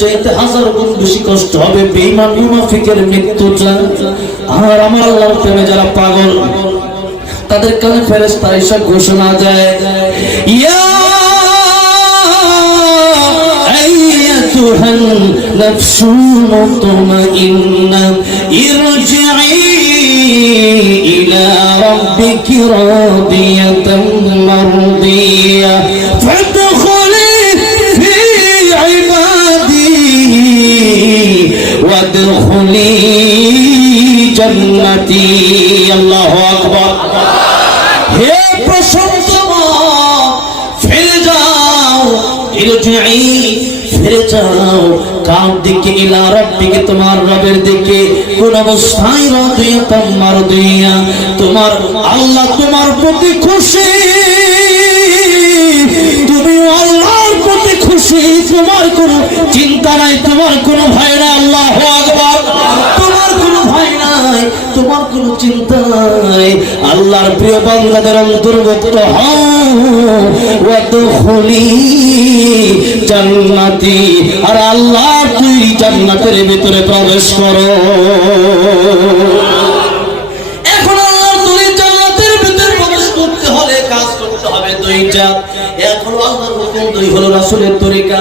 চাইতে হাজার গুণ বেশি কষ্ট হবে বেঈমান মুনাফিকের মৃত্যুটা। আর আমার আল্লাহর প্রেমে যারা পাগল তাদের কানে ফেরেশতা এসে ঘোষণা দেয়, ইয়া আইয়াতুহান নাফসুল মুতমাইন্না ইরজিই ইলা রাব্বিকি রাদিয়াতাম মারদিয়া ফাদখুলি ফি ইবাদি ওয়াদখুলি জান্নাতি। আল্লাহু আকবার। হে প্রশান্ত ফিরে যাও, ফিরে যাও কার দিকে? ইলা রাব্বিকে, তোমার রবের দিকে। কোন অবস্থায়? রাদিয়াতাম মারদিয়া, তোমার আল্লাহ তোমার প্রতি খুশি, তুমি আল্লাহর প্রতি খুশি, তোমার কোনো চিন্তা নাই, তোমার কোনো ভয় নাই। আল্লাহু আকবার। তোমার কোনো ভয় নাই, তোমার কোনো চিন্তা নাই। আল্লাহর প্রিয় বান্দাদের অন্তর্গত হও, ওয়াদখুলি জান্নাতি, আর আল্লাহ তুই জান্নাতের ভিতরে প্রবেশ করো। এখন আল্লাহ তুই জান্নাতের ভিতরে প্রবেশ করতে হলে কাজ করতে হবে দুইটা। এখন আল্লাহর হুকুম, দুই হলো রাসূলের তরিকা।